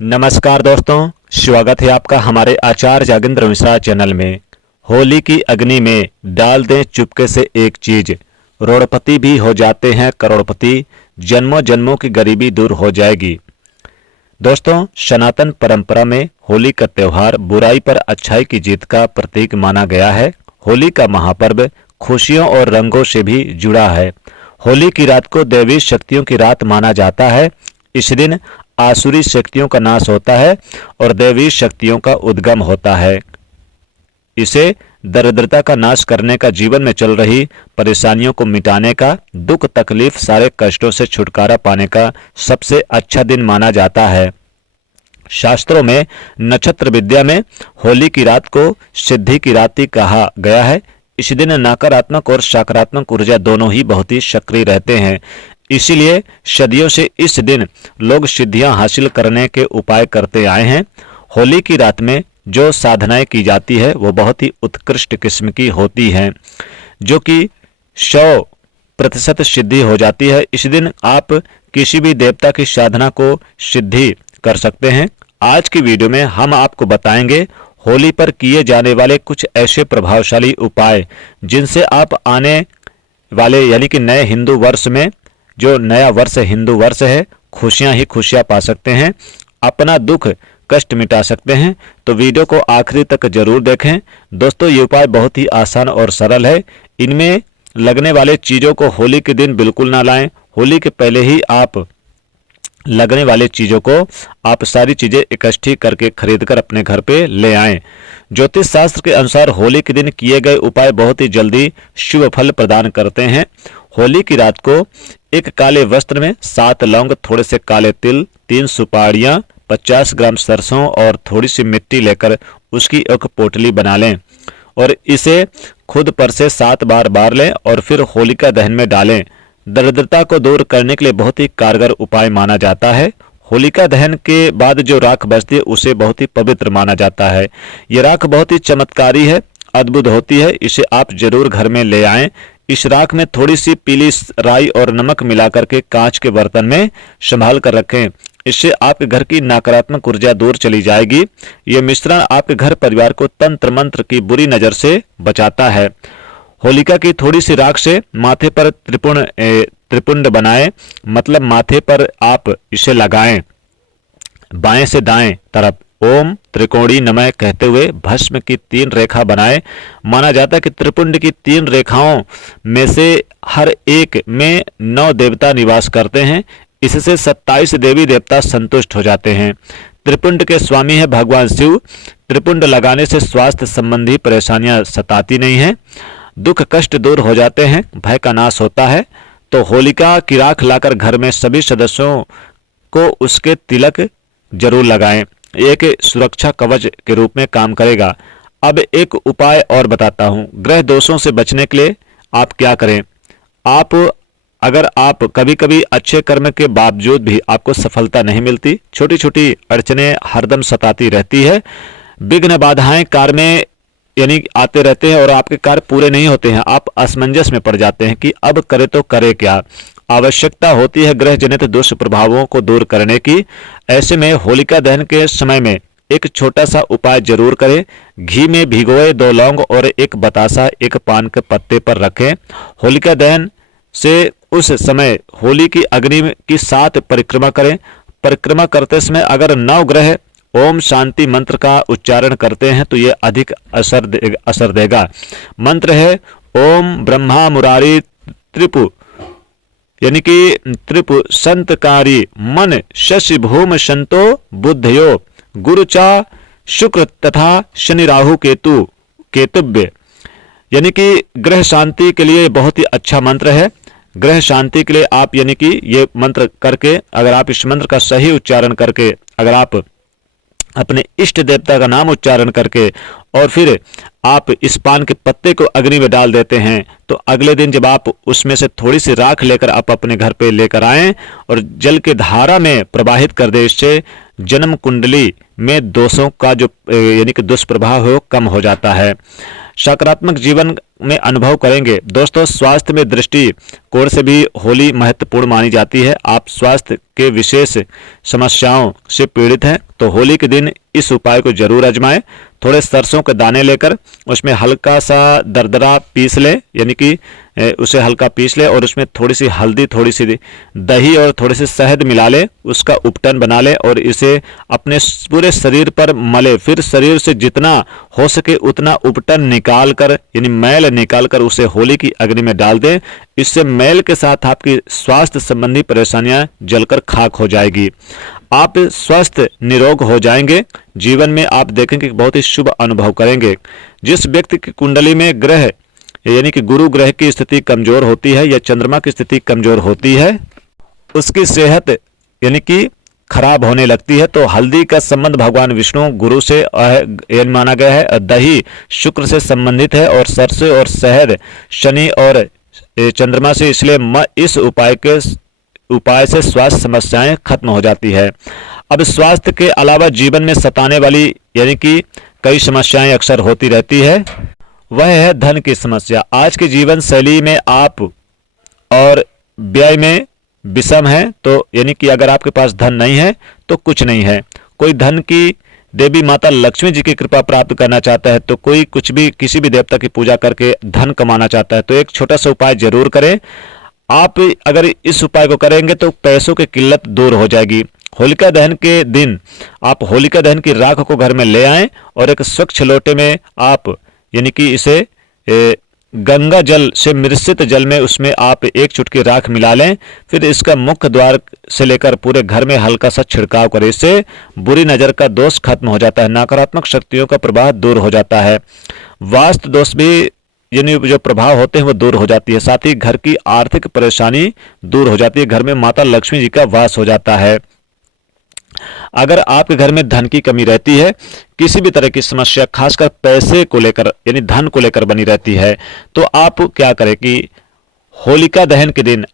नमस्कार दोस्तों, स्वागत है आपका हमारे आचार्य जागेंद्र मिश्रा चैनल में। होली की अग्नि में डाल दें चुपके से एक चीज, रोड़पति भी हो जाते हैं करोड़पति, जन्मों जन्मों की गरीबी दूर हो जाएगी। दोस्तों, सनातन परंपरा में होली का त्यौहार बुराई पर अच्छाई की जीत का प्रतीक माना गया है। होली का महापर्व खुशियों और रंगों से भी जुड़ा है। होली की रात को दैवी शक्तियों की रात माना जाता है। इस दिन आसुरी शक्तियों का नाश होता है और दैवी शक्तियों का उद्गम होता है। इसे दरिद्रता का नाश करने का, जीवन में चल रही परेशानियों को मिटाने का, दुख तकलीफ सारे कष्टों से छुटकारा पाने का सबसे अच्छा दिन माना जाता है। शास्त्रों में नक्षत्र विद्या में होली की रात को सिद्धि की रात ही कहा गया है। इस दिन नकारात्मक और सकारात्मक ऊर्जा दोनों ही बहुत ही सक्रिय रहते हैं। इसीलिए सदियों से इस दिन लोग सिद्धियां हासिल करने के उपाय करते आए हैं। होली की रात में जो साधनाएं की जाती है वो बहुत ही उत्कृष्ट किस्म की होती हैं, जो कि 100% सिद्धि हो जाती है। इस दिन आप किसी भी देवता की साधना को सिद्धि कर सकते हैं। आज की वीडियो में हम आपको बताएंगे होली पर किए जाने वाले कुछ ऐसे प्रभावशाली उपाय जिनसे आप आने वाले यानी कि नए हिंदू वर्ष में, जो नया वर्ष हिंदू वर्ष है, खुशियां ही खुशियां पा सकते हैं, अपना दुख कष्ट मिटा सकते हैं। तो वीडियो को आखिरी तक जरूर देखें। दोस्तों, ये उपाय बहुत ही आसान और सरल है। इनमें लगने वाले चीजों को होली के दिन बिल्कुल ना लाएं। होली के पहले ही आप लगने वाले चीजों को आप सारी चीजें इकट्ठी करके खरीद कर अपने घर पे ले आएं। ज्योतिष शास्त्र के अनुसार होली के दिन किए गए उपाय बहुत ही जल्दी शुभ फल प्रदान करते हैं। होली की रात को एक काले वस्त्र में 7 लौंग, थोड़े से काले तिल, 3 सुपारियां, 50 ग्राम सरसों और थोड़ी सी मिट्टी लेकर उसकी एक पोटली बना लें और इसे खुद पर से 7 बार बार लें और फिर होलिका दहन में डालें। दरिद्रता को दूर करने के लिए बहुत ही कारगर उपाय माना जाता है। होलिका दहन के बाद जो राख बचती है उसे बहुत ही पवित्र माना जाता है। ये राख बहुत ही चमत्कारी है, अद्भुत होती है। इसे आप जरूर घर में ले आएं। इस राख में थोड़ी सी पीली राई और नमक मिलाकर के कांच के बर्तन में संभाल कर रखें। इससे आपके घर की नकारात्मक ऊर्जा दूर चली जाएगी। ये मिश्रण आपके घर परिवार को तंत्र मंत्र की बुरी नजर से बचाता है। होलिका की थोड़ी सी राख से माथे पर त्रिपुंड बनाएं, मतलब माथे पर आप इसे लगाएं। बाएं से दाएं तरफ ओम त्रिकोणी नमः कहते हुए भस्म की 3 रेखा बनाएं। माना जाता है कि त्रिपुंड की 3 रेखाओं में से हर एक में 9 देवता निवास करते हैं। इससे 27 देवी देवता संतुष्ट हो जाते हैं। त्रिपुंड के स्वामी है भगवान शिव। त्रिपुंड लगाने से स्वास्थ्य संबंधी परेशानियां सताती नहीं हैं, दुख कष्ट दूर हो जाते हैं, भय का नाश होता है। तो होलिका की राख लाकर घर में सभी सदस्यों को उसके तिलक जरूर लगाएं। एक सुरक्षा कवच के रूप में काम करेगा। अब एक उपाय और बताता हूं। ग्रह दोषों से बचने के लिए आप क्या करें। अगर आप कभी कभी अच्छे कर्म के बावजूद भी आपको सफलता नहीं मिलती, छोटी छोटी अड़चने हरदम सताती रहती है, विघ्न बाधाएं कार्य में यानी आते रहते हैं और आपके कार्य पूरे नहीं होते हैं, आप असमंजस में पड़ जाते हैं कि अब करे तो करे क्या। आवश्यकता होती है ग्रह जनित दुष्प्रभावों को दूर करने की। ऐसे में होलिका दहन के समय में एक छोटा सा उपाय जरूर करें। घी में भिगोए 2 लौंग और एक बतासा एक पान के पत्ते पर रखें। होलिका दहन से उस समय होली की अग्नि की 7 परिक्रमा करें। परिक्रमा करते समय अगर 9 ग्रह ओम शांति मंत्र का उच्चारण करते हैं तो ये अधिक असर देगा। मंत्र है ओम ब्रह्मा मुरारी त्रिपु, यानी कि त्रिपु संतकारी मन शशि भूम संतो बुद्धयो गुरुचा शुक्र तथा शनि राहु केतु केतुव्य, यानी कि ग्रह शांति के लिए बहुत ही अच्छा मंत्र है। ग्रह शांति के लिए आप यानी कि ये मंत्र करके, अगर आप इस मंत्र का सही उच्चारण करके, अगर आप अपने इष्ट देवता का नाम उच्चारण करके और फिर आप इस पान के पत्ते को अग्नि में डाल देते हैं, तो अगले दिन जब आप उसमें से थोड़ी सी राख लेकर आप अपने घर पे लेकर आएं और जल के धारा में प्रवाहित कर दे, इससे जन्म कुंडली में दोषों का जो यानी कि दुष्प्रभाव हो कम हो जाता है। सकारात्मक जीवन में अनुभव करेंगे। दोस्तों, स्वास्थ्य में दृष्टि कोण से भी होली महत्वपूर्ण मानी जाती है। आप स्वास्थ्य के विशेष समस्याओं से पीड़ित हैं तो होली के दिन इस उपाय को जरूर आजमाएं। थोड़े सरसों के दाने लेकर उसमें हल्का सा दरदरा पीस ले, यानी कि उसे हल्का पीस ले और उसमें थोड़ी सी हल्दी, थोड़ी सी दही और थोड़ी सी शहद मिला ले, उसका उपटन बना ले और इसे अपने पूरे शरीर पर मले। फिर शरीर से जितना हो सके उतना उपटन निकाल कर, यानी मैल निकाल कर उसे होली की अग्नि में डाल दें। इससे मैल के साथ आपकी स्वास्थ्य संबंधी परेशानियां जलकर खाक हो जाएगी। आप स्वस्थ निरोग हो जाएंगे। जीवन में आप देखेंगे कि बहुत ही शुभ अनुभव करेंगे। जिस व्यक्ति की कुंडली में ग्रह यानी कि गुरु ग्रह की स्थिति कमजोर होती है या चंद्रमा की स्थिति कमजोर होती है, उसकी सेहत यानी कि खराब होने लगती है, तो हल्दी का संबंध भगवान विष्णु गुरु से माना गया है। दही शुक्र से संबंधित है और सरसों और शहद शनि और चंद्रमा से, इसलिए इस उपाय से स्वास्थ्य समस्याएं खत्म हो जाती है। अब स्वास्थ्य के अलावा जीवन में सताने वाली यानी कि कई समस्याएं अक्सर होती रहती है, वह है धन की समस्या। आज के जीवन शैली में आप और व्यय में विषम है, तो यानी कि अगर आपके पास धन नहीं है तो कुछ नहीं है। कोई धन की देवी माता लक्ष्मी जी की कृपा प्राप्त करना चाहता है, तो कोई कुछ भी किसी भी देवता की पूजा करके धन कमाना चाहता है, तो एक छोटा सा उपाय जरूर करें। आप अगर इस उपाय को करेंगे तो पैसों की किल्लत दूर हो जाएगी। होलिका दहन के दिन आप होलिका दहन की राख को घर में ले आएं और एक स्वच्छ लोटे में आप यानी कि इसे गंगा जल से मिश्रित जल में उसमें आप एक चुटकी राख मिला लें। फिर इसका मुख्य द्वार से लेकर पूरे घर में हल्का सा छिड़काव करें। इससे बुरी नजर का दोष खत्म हो जाता है, नकारात्मक शक्तियों का प्रभाव दूर हो जाता है, वास्तु दोष भी यानी जो प्रभाव होते हैं वो दूर हो जाती है। साथ ही घर की आर्थिक परेशानी दूर हो जाती है, घर में माता लक्ष्मी जी का वास हो जाता है। अगर आपके घर में धन की कमी रहती है, किसी भी तरह की समस्या खासकर पैसे को लेकर यानी धन को लेकर बनी रहती है, तो आप क्या करें कि होलिका दहन के दिन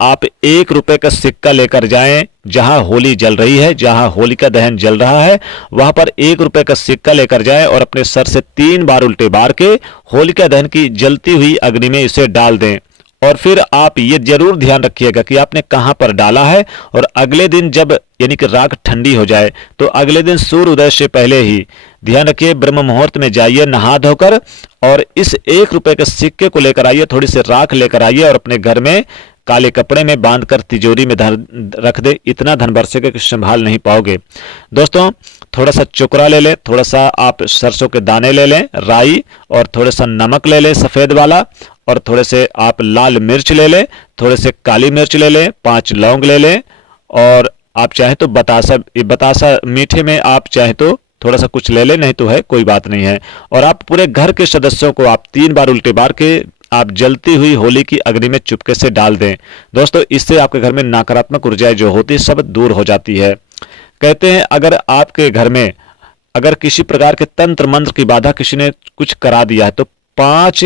आप 1 रुपए का सिक्का लेकर जाएं। जहां होली जल रही है, जहां होलिका दहन जल रहा है, वहां पर 1 रुपए का सिक्का लेकर जाएं और अपने सर से 3 बार उल्टे बार के होलिका दहन की जलती हुई अग्नि में इसे डाल दें। और फिर आप ये जरूर ध्यान रखिएगा कि आपने कहां पर डाला है, और अगले दिन जब यानी कि राख ठंडी हो जाए तो अगले दिन सूर्य उदय से पहले ही ध्यान रखिए, ब्रह्म मुहूर्त में जाइए नहा धोकर और इस 1 रुपए के सिक्के को लेकर आइए, थोड़ी सी राख लेकर आइए और अपने घर में काले कपड़े में बांधकर तिजोरी में रख दे। इतना धन बरसेगा कि संभाल नहीं पाओगे। दोस्तों, थोड़ा सा चुकरा ले लें, थोड़ा सा आप सरसों के दाने ले लें, राई और थोड़ा सा नमक ले लें सफेद वाला, और थोड़े से आप लाल मिर्च ले लें, थोड़े से काली मिर्च ले लें, 5 लौंग ले लें, और आप चाहे तो बतासा मीठे में आप चाहे तो थोड़ा सा कुछ ले लें, नहीं तो है कोई बात नहीं है। और आप पूरे घर के सदस्यों को आप 3 बार उल्टे बार के आप जलती हुई होली की अग्नि में चुपके से डाल दें। दोस्तों, इससे आपके घर में नकारात्मक ऊर्जाएं जो होती है सब दूर हो जाती है। कहते हैं अगर आपके घर में अगर किसी प्रकार के तंत्र मंत्र की बाधा किसी ने कुछ करा दिया है, तो 5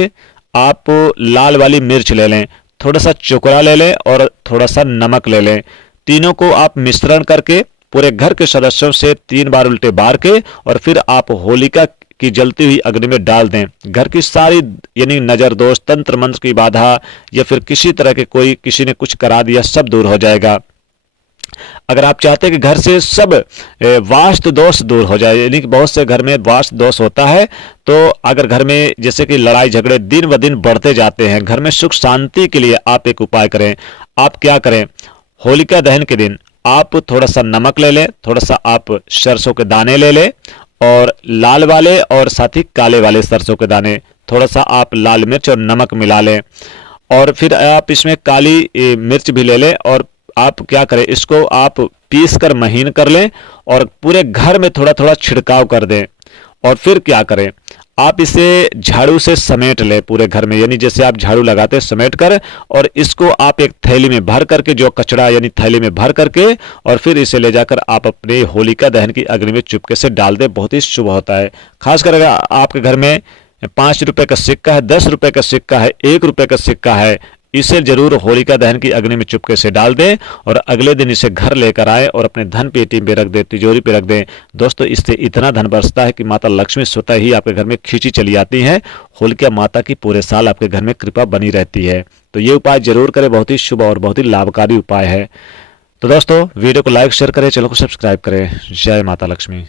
आप लाल वाली मिर्च ले लें, थोड़ा सा चुकरा ले लें और थोड़ा सा नमक ले लें। तीनों को आप मिश्रण करके पूरे घर के सदस्यों से 3 बार उल्टे बार के और फिर आप होलिका की जलती हुई अग्नि में डाल दें। घर की सारी यानी नजर दोष, तंत्र मंत्र की बाधा या फिर किसी तरह के कोई किसी ने कुछ करा दिया, सब दूर हो जाएगा। अगर आप चाहते हैं कि घर से सब वास्तु दोष दूर हो जाए, यानी कि बहुत से घर में वास्तु दोष होता है, तो अगर घर में जैसे कि लड़ाई झगड़े दिन ब दिन बढ़ते जाते हैं, घर में सुख शांति के लिए आप एक उपाय करें। आप क्या करें, होलिका दहन के दिन आप थोड़ा सा नमक ले लें, थोड़ा सा आप सरसों के दाने ले लें और लाल वाले और साथ ही काले वाले सरसों के दाने, थोड़ा सा आप लाल मिर्च और नमक मिला लें और फिर आप इसमें काली मिर्च भी ले लें और आप क्या करें, इसको आप पीस कर महीन कर लें और पूरे घर में थोड़ा थोड़ा छिड़काव कर दें। और फिर क्या करें, आप इसे झाड़ू से समेट लें पूरे घर में, यानी जैसे आप झाड़ू लगाते हैं समेट कर, और इसको आप एक थैली में भर करके, जो कचरा यानी थैली में भर करके, और फिर इसे ले जाकर आप अपने होलिका दहन की अग्नि में चुपके से डाल दें। बहुत ही शुभ होता है। खासकर अगर आपके घर में 5 रुपए का सिक्का है, 10 रुपए का सिक्का है, 1 रुपए का सिक्का है, इसे जरूर होलिका दहन की अग्नि में चुपके से डाल दें और अगले दिन इसे घर लेकर आए और अपने धन पेटी पे रख दें, तिजोरी पे रख दें। दोस्तों, इससे इतना धन बरसता है कि माता लक्ष्मी स्वतः ही आपके घर में खींची चली आती हैं। होलिका माता की पूरे साल आपके घर में कृपा बनी रहती है। तो ये उपाय जरूर करें, बहुत ही शुभ और बहुत ही लाभकारी उपाय है। तो दोस्तों वीडियो को लाइक शेयर करें, चैनल को सब्सक्राइब करें। जय माता लक्ष्मी।